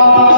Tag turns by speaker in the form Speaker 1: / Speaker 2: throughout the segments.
Speaker 1: कारी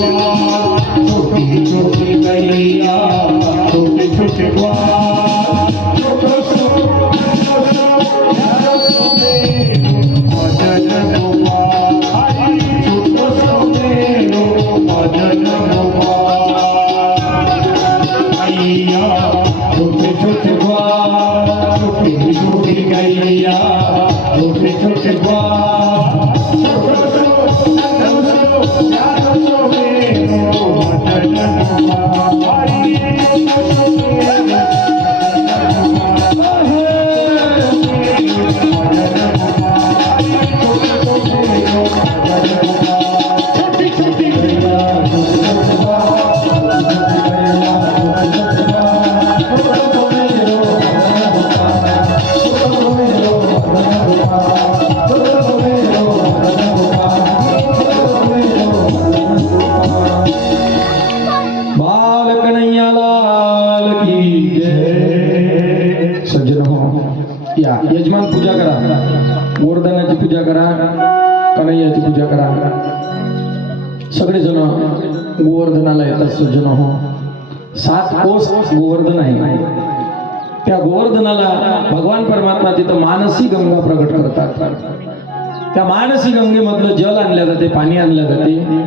Speaker 1: Lord. सगळेजण गोवर्धनाला येतात सज्जन हो. सात कोस गोवर्धन आहे. त्या गोवर्धनाला भगवान परमात्मा तिथं मानसी गंगा प्रकट करतात. त्या मानसी गंगेमधलं जल आणल्या जाते पाणी आणलं जाते.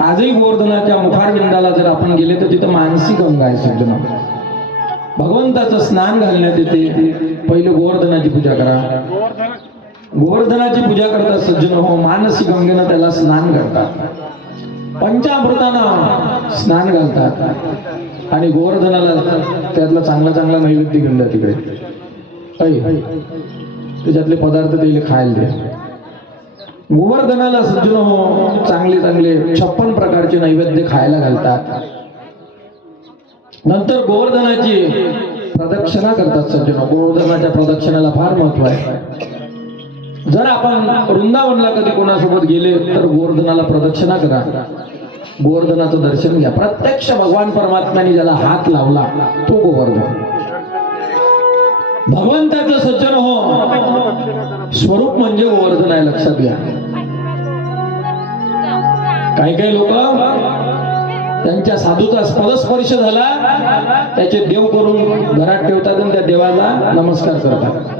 Speaker 1: आजही गोवर्धनाच्या मुखारविंदाला जर आपण गेले तर तिथं मानसी गंगा आहे सज्जन. भगवंताचं स्नान घालण्यात येते. पहिले गोवर्धनाची पूजा करा. गोवर्धनाची पूजा करतात सज्जन हो मानसी गंगेनं त्याला स्नान करतात. पंचामृतानं स्नान घालतात. आणि गोवर्धनाला त्यातला चांगला चांगला नैवेद्य घेऊन जा तिकडे. त्याच्यातले पदार्थ त्याला खायला द्या गोवर्धनाला सज्जन हो चांगले चांगले छप्पन प्रकारचे नैवेद्य खायला घालतात. नंतर गोवर्धनाची प्रदक्षिणा करतात सज्जन हो. गोवर्धनाच्या प्रदक्षिणाला फार महत्त्व आहे. जर आपण वृंदावनला कधी कोणासोबत गेले तर गोवर्धनाला प्रदक्षिणा करा. गोवर्धनाचं दर्शन घ्या. प्रत्यक्ष भगवान परमात्म्याने ज्याला हात लावला तो गोवर्धन. भगवंताचं सज्जन हो. स्वरूप म्हणजे गोवर्धन आहे लक्षात घ्या. काही काही लोक त्यांच्या साधूचा पदस्पर्श झाला त्याचे देव करून घरात ठेवतात आणि त्या देवाला नमस्कार करतात.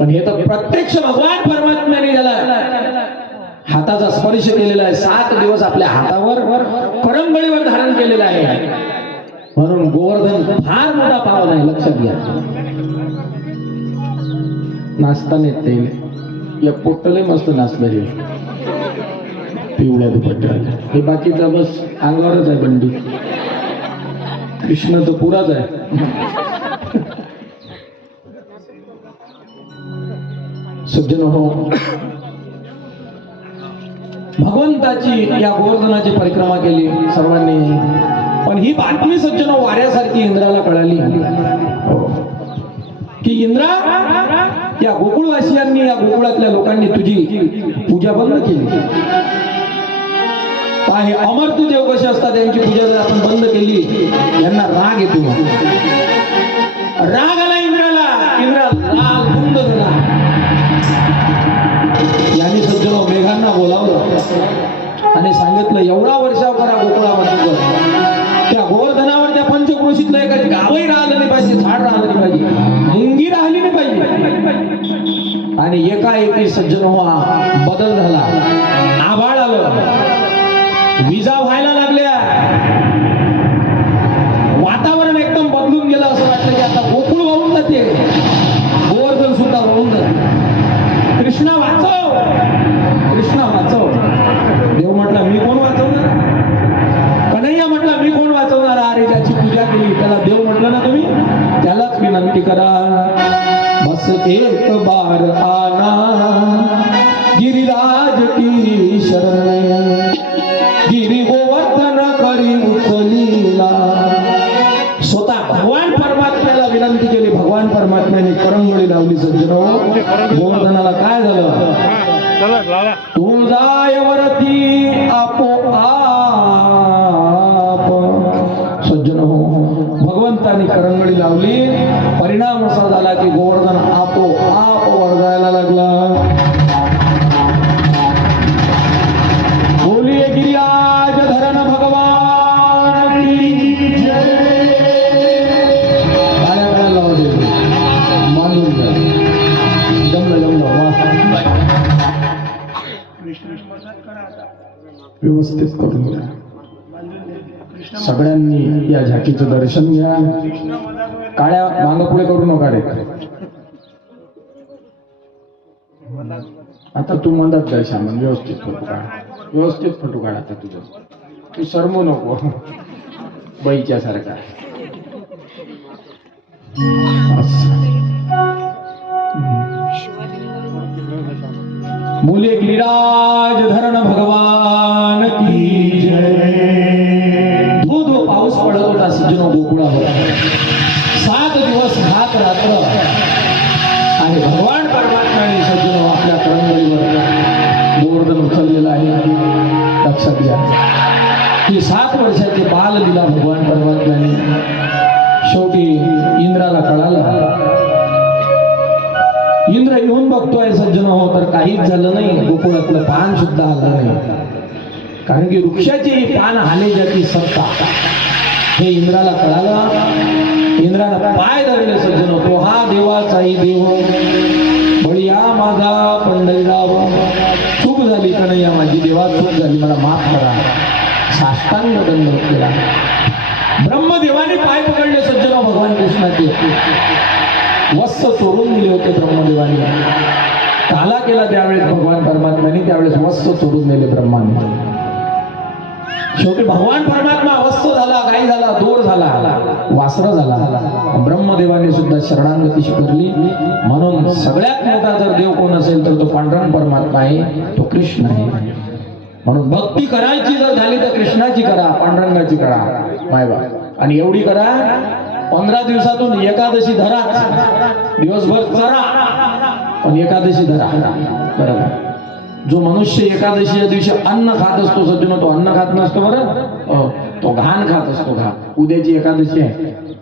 Speaker 1: पण हे तर प्रत्यक्ष भगवान परमात्म्याने त्याला हाताचा स्पर्श केलेला आहे. सात दिवस आपल्या हातावर करंगळीवर धारण केलेला आहे. म्हणून गोवर्धन फार मोठा पावन आहे. लक्षात घ्या. नाचता नेत ते या पोट्टले मस्त नाचलेले पिवळ्या दुपट्ट्या हे बाकीचा बस अंगावरच आहे बंडी. कृष्ण तर पुराच आहे. सज्जन भगवंताची या गोवर्धनाची परिक्रमा केली सर्वांनी. पण ही बातमी सज्जन वाऱ्यासारखी इंद्राला कळाली. की इंद्रा या गोकुळवासियांनी या गोकुळातल्या लोकांनी तुझी पूजा बंद केली. आहे अमर्त देव कसे असतात त्यांची पूजा जर आपण बंद केली यांना राग येतो राग आणि सांगितलं एवढा वर्षाव करा गोकुळामध्ये त्या गोवर्धनावर त्या पंचक्रोशीतलं एका गावही राहिलं नाही पाहिजे झाड राहिलं नाही पाहिजे मुंगी राहिली नाही पाहिजे. आणि एकाएकी सज्जन बदल झाला. गिरिराज की शरण। गिरी गोवर्धन करी उचलीला स्वतः भगवान परमात्म्याला विनंती केली भगवान परमात्म्याने करंगोळी लावली सज्जन. गोवर्धनाला काय झालं?
Speaker 2: चला लावा
Speaker 1: तुळजायवरती आपोआप. सज्जन हो भगवंतानी करंगळी लावली. परिणाम असा झाला की गोवर्धन आपोआप व्यवस्थित करून घ्या. सगळ्यांनी या झाकीचं दर्शन घ्या. काळ्या मांग पुढे करू नका रे. आता तू मदत जाय सामान म्हणजे व्यवस्थित फोटो काढ. व्यवस्थित फोटो काढ आता तुझं. तू सरमू नको. बाईच्या सारखा बोले गिरिराज धरण भगवान की जय। धो धो पाऊस पडत होता सज्जनो होता. सात दिवस सात रात्र. आणि भगवान परमात्माने सज्जनो आपल्या करंगळीवर गोवर्धन उचललेलं आहे. लक्षात घ्या. की सात वर्षाचे बाल दिला भगवान परमात्म्याने हो तर काहीच झालं नाही. गोकुळातलं पान सुद्धा आलं नाही. कारण की वृक्षाची पान हाले जाती सत्ता. हे इंद्राला कळालं. इंद्राला पाय धरले सज्जन तो हा देवाचाही देव. बळीया माझा पंढरीराव. चूक झाली का नाही माझी देवा? चूक झाली. मला माफ करा. साष्टांग दंड केला. ब्रह्मदेवाने पाय पकडले सज्जन भगवान कृष्णाचे. वस्त्र चोरून दिले होते ब्रह्मदेवाने. काला केला त्यावेळेस भगवान परमात्म्याने त्यावेळेस वस्त्र सोडून दिले ब्रह्माने. शेवटी भगवान परमात्मा अवस्थ झाला गाई झाला दोर झाला वासर झाला. ब्रह्मदेवाने सुद्धा शरणांगती स्वीकारली. म्हणून सगळ्यात मोठा जर देव कोण असेल तर तो पांडुरंग परमात्मा आहे तो कृष्ण आहे. म्हणून भक्ती करायची जर झाली तर कृष्णाची करा पांडुरंगाची करा. मायबा आणि एवढी करा पंधरा दिवसातून एकादशी धरा. दिवसभर चरा. पण एकादशी धरा. बरोबर. जो मनुष्य एकादशीच्या दिवशी अन्न खात असतो सज्जन तो अन्न खात नसतो बरं? हो. तो घाण खात असतो घाण. उद्याची एकादशी आहे.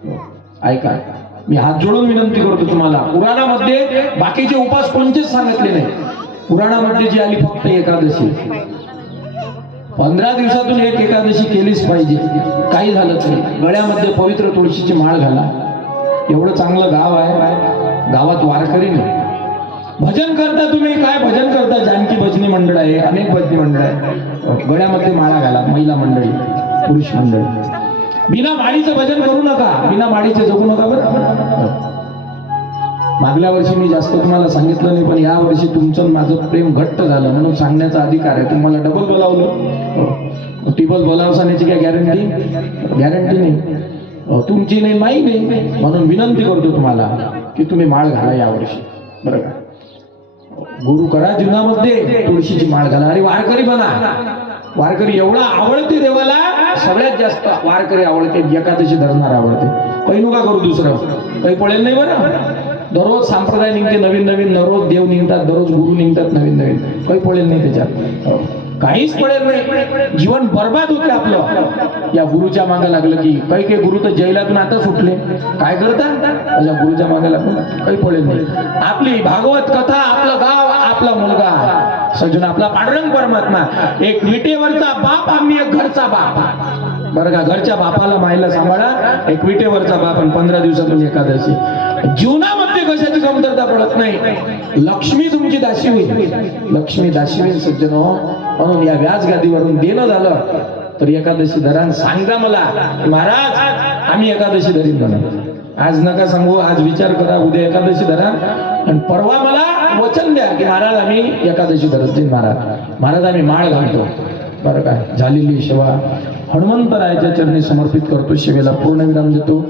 Speaker 1: हो. ऐका. मी हात जोडून विनंती करतो तुम्हाला. पुराणामध्ये बाकीचे उपास कोणतेच सांगितले नाही. पुराणामध्ये जी आली फक्त एकादशी. पंधरा दिवसातून एक एकादशी केलीच पाहिजे. काही झालं नाही गळ्यामध्ये पवित्र तुळशीची माळ घाला. एवढं चांगलं गाव आहे. गावात वारकरी नाही. भजन करता तुम्ही? काय भजन करता? जानकी भजनी मंडळ आहे अनेक भजनी मंडळ आहे गळ्यामध्ये माळा घाला महिला मंडळी पुरुष मंडळ. बिना माळीचं भजन करू नका. बिना माळीचे जगू नका बरं. मागल्या वर्षी मी जास्त तुम्हाला सांगितलं नाही पण या वर्षी तुमचं माझं प्रेम घट्ट झालं. म्हणून सांगण्याचा अधिकार आहे. तुम्हाला डबल बोलावलं. हो. टिबल बोलावसाण्याची काय गॅरंटी गॅरंटी नाही. हो, तुमची नाही माई नाही. म्हणून विनंती करतो तुम्हाला की तुम्ही माळ घाला यावर्षी बरं का? गुरु करा जीवनामध्ये. तुळशीची माळ घाला. अरे वारकरी बना. वारकरी एवढा आवडते देवाला. सगळ्यात जास्त वारकरी आवडते. एकादशी धरणार आवडते. काही नका करू दुसरं. काही पळेल नाही बरं. दररोज संप्रदाय निघते. नवीन नवीन दररोज देव निघतात. दररोज गुरु निघतात. नवीन नवीन. काही पळेल नाही त्याच्यात. हो. काहीच पळेल नाही. जीवन बर्बाद होते आपलं. या गुरुच्या मागे लागलं की काही काही गुरु तर जैलातून आता सुटले. काय करता? या गुरुच्या मागे लागलं काही पळेल नाही. आपली भागवत कथा आपलं गाव आपला मुलगा. सजून आपला पांडुरंग परमात्मा. एक विटेवरचा बाप आम्ही एक घरचा बाप. बरं का घरच्या बापाला मायला सांभाळा. एक विटेवरचा बाप आणि पंधरा दिवसातून एकादशी. जीवनामध्ये कशाची कमतरता पडत नाही? लक्ष्मी तुमची दाशी होईल. लक्ष्मी दाशी होईल सज्जन. हो म्हणून या व्यासगादीवरून देणं झालं तर एकादशी धरान सांगा मला महाराज आम्ही एकादशी धरीन म्हणून. आज नका सांगू आज विचार करा उद्या एकादशी धरा आणि परवा मला वचन द्या की महाराज आम्ही एकादशी धरत जाईन महाराज. महाराज आम्ही माळ घालतो. बरं काय झालेली सेवा हनुमंतरायाच्या चरणी समर्पित करतो सेवेला पूर्ण विराम देतो.